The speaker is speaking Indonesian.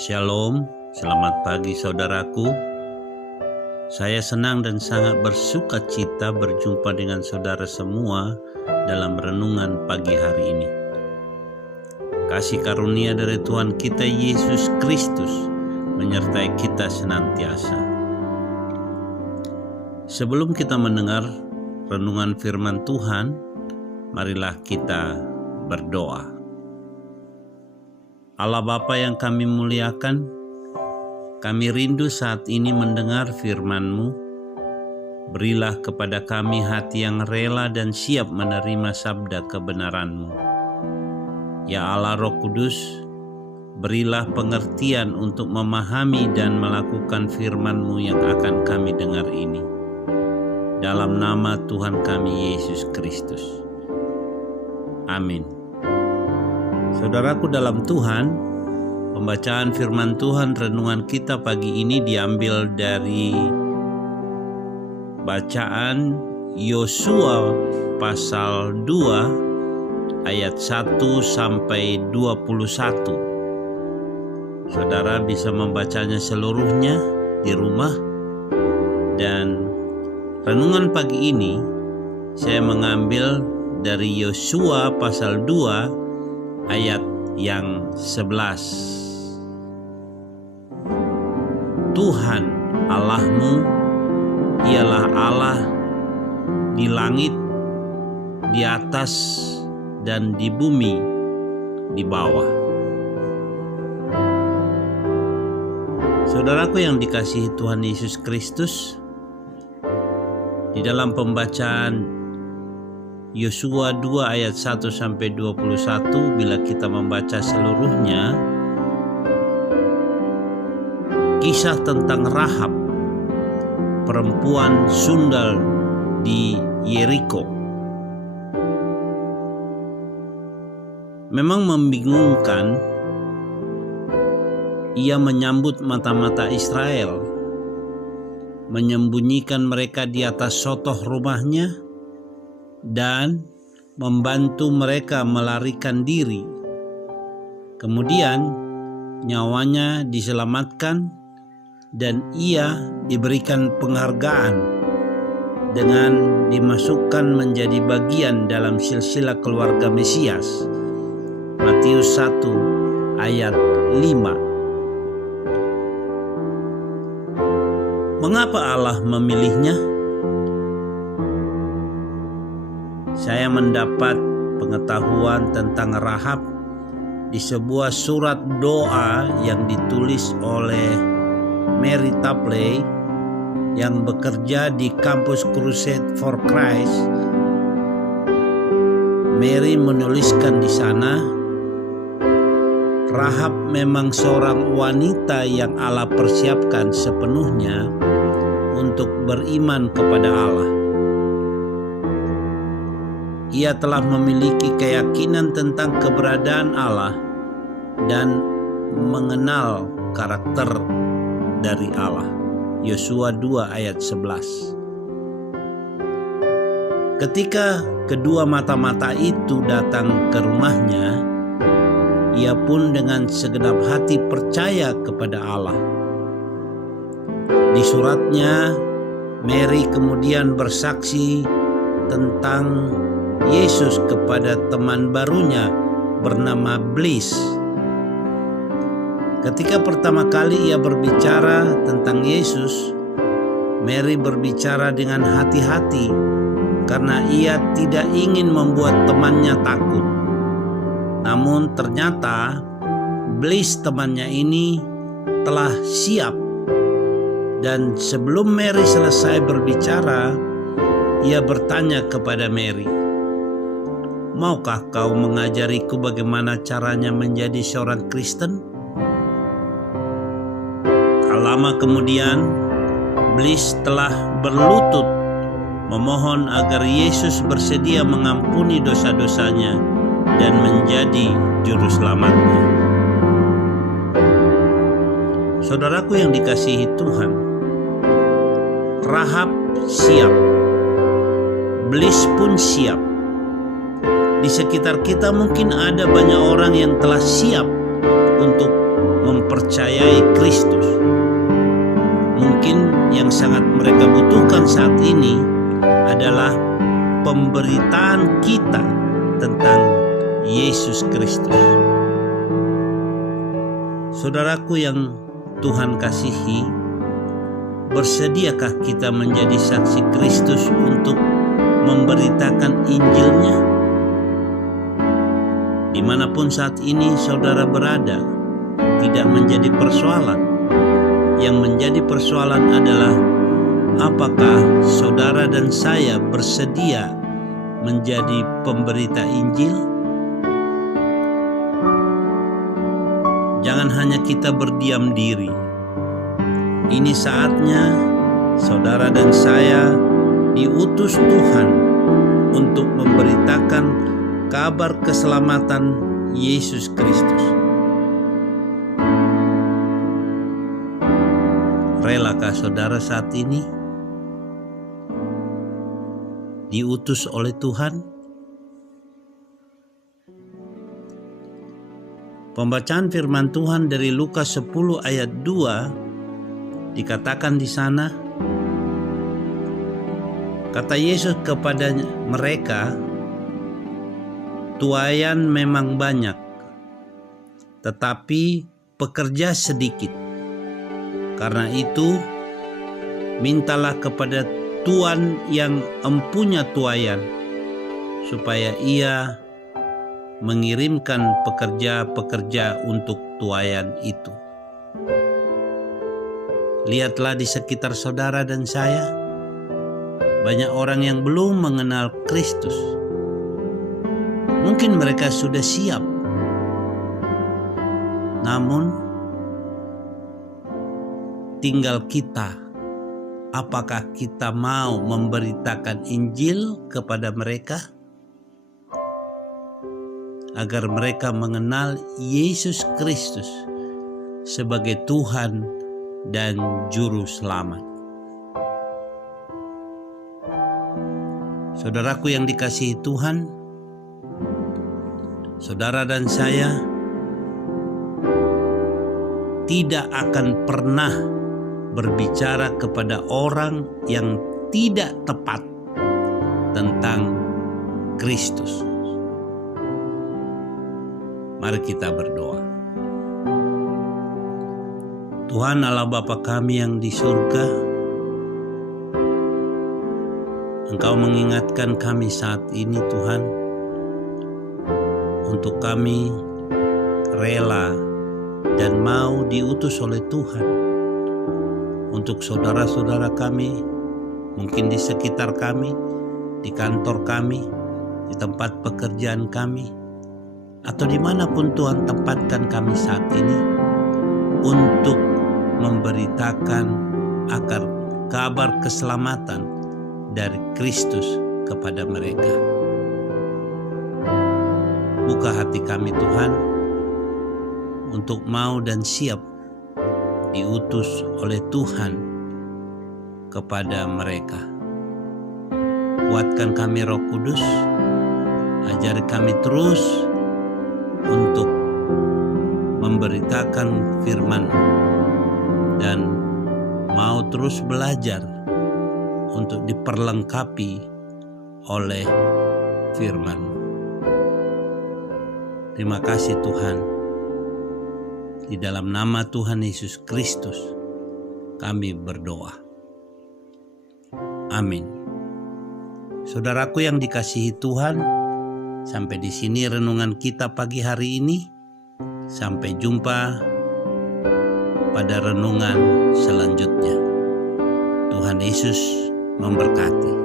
Shalom, selamat pagi saudaraku. Saya senang dan sangat bersuka cita berjumpa dengan saudara semua dalam renungan pagi hari ini. Kasih karunia dari Tuhan kita Yesus Kristus menyertai kita senantiasa. Sebelum kita mendengar renungan firman Tuhan, marilah kita berdoa. Allah Bapa yang kami muliakan, kami rindu saat ini mendengar firman-Mu. Berilah kepada kami hati yang rela dan siap menerima sabda kebenaran-Mu. Ya Allah Roh Kudus, berilah pengertian untuk memahami dan melakukan firman-Mu yang akan kami dengar ini. Dalam nama Tuhan kami Yesus Kristus. Amin. Saudaraku dalam Tuhan, pembacaan firman Tuhan renungan kita pagi ini diambil dari bacaan Yosua pasal 2 ayat 1 sampai 21. Saudara bisa membacanya seluruhnya di rumah, dan renungan pagi ini saya mengambil dari Yosua pasal 2 ayat yang 11. Tuhan Allahmu ialah Allah di langit, di atas, dan di bumi di bawah. Saudaraku yang dikasihi Tuhan Yesus Kristus, di dalam pembacaan Yosua 2 ayat 1 sampai 21, bila kita membaca seluruhnya, kisah tentang Rahab, perempuan sundal di Yeriko. Memang membingungkan. Ia menyambut mata-mata Israel, menyembunyikan mereka di atas sotoh rumahnya, dan membantu mereka melarikan diri. Kemudian nyawanya diselamatkan dan ia diberikan penghargaan dengan dimasukkan menjadi bagian dalam silsilah keluarga Mesias. Matius 1 ayat 5. Mengapa Allah memilihnya? Saya mendapat pengetahuan tentang Rahab di sebuah surat doa yang ditulis oleh Mary Tapley yang bekerja di kampus Crusade for Christ. Mary menuliskan di sana, Rahab memang seorang wanita yang Allah persiapkan sepenuhnya untuk beriman kepada Allah. Ia telah memiliki keyakinan tentang keberadaan Allah dan mengenal karakter dari Allah. Yosua 2 ayat 11. Ketika kedua mata-mata itu datang ke rumahnya, ia pun dengan segenap hati percaya kepada Allah. Di suratnya, Mary kemudian bersaksi tentang Yesus kepada teman barunya bernama Bliss. Ketika pertama kali ia berbicara tentang Yesus, Mary berbicara dengan hati-hati karena ia tidak ingin membuat temannya takut. Namun ternyata Bliss temannya ini telah siap, dan sebelum Mary selesai berbicara, ia bertanya kepada Mary, "Maukah kau mengajariku bagaimana caranya menjadi seorang Kristen?" Tak lama kemudian, Bliss telah berlutut memohon agar Yesus bersedia mengampuni dosa-dosanya dan menjadi juru selamatnya. Saudaraku yang dikasihi Tuhan, Rahab siap, Bliss pun siap. Di sekitar kita mungkin ada banyak orang yang telah siap untuk mempercayai Kristus. Mungkin yang sangat mereka butuhkan saat ini adalah pemberitaan kita tentang Yesus Kristus. Saudaraku yang Tuhan kasihi, bersediakah kita menjadi saksi Kristus untuk memberitakan Injil-Nya? Dimanapun saat ini saudara berada, tidak menjadi persoalan. Yang menjadi persoalan adalah apakah saudara dan saya bersedia menjadi pemberita Injil? Jangan hanya kita berdiam diri. Ini saatnya saudara dan saya diutus Tuhan untuk memberitakan kabar keselamatan Yesus Kristus. Relakah saudara saat ini diutus oleh Tuhan? Pembacaan firman Tuhan dari Lukas 10 ayat 2 dikatakan di sana, kata Yesus kepada mereka, tuaian memang banyak, tetapi pekerja sedikit. Karena itu, mintalah kepada Tuan yang empunya tuaian, supaya ia mengirimkan pekerja-pekerja untuk tuaian itu. Lihatlah di sekitar saudara dan saya, banyak orang yang belum mengenal Kristus. Mungkin mereka sudah siap, namun tinggal kita. Apakah kita mau memberitakan Injil kepada mereka agar mereka mengenal Yesus Kristus sebagai Tuhan dan Juru Selamat? Saudaraku yang dikasihi Tuhan, saudara dan saya tidak akan pernah berbicara kepada orang yang tidak tepat tentang Kristus. Mari kita berdoa. Tuhan Allah Bapa kami yang di surga, Engkau mengingatkan kami saat ini Tuhan, untuk kami rela dan mau diutus oleh Tuhan untuk saudara-saudara kami, mungkin di sekitar kami, di kantor kami, di tempat pekerjaan kami, atau dimanapun Tuhan tempatkan kami saat ini, untuk memberitakan agar kabar keselamatan dari Kristus kepada mereka. Buka hati kami Tuhan, untuk mau dan siap diutus oleh Tuhan kepada mereka. Kuatkan kami Roh Kudus, ajari kami terus untuk memberitakan firman dan mau terus belajar untuk diperlengkapi oleh firman. Terima kasih Tuhan. Di dalam nama Tuhan Yesus Kristus kami berdoa. Amin. Saudaraku yang dikasihi Tuhan, sampai di sini renungan kita pagi hari ini. Sampai jumpa pada renungan selanjutnya. Tuhan Yesus memberkati.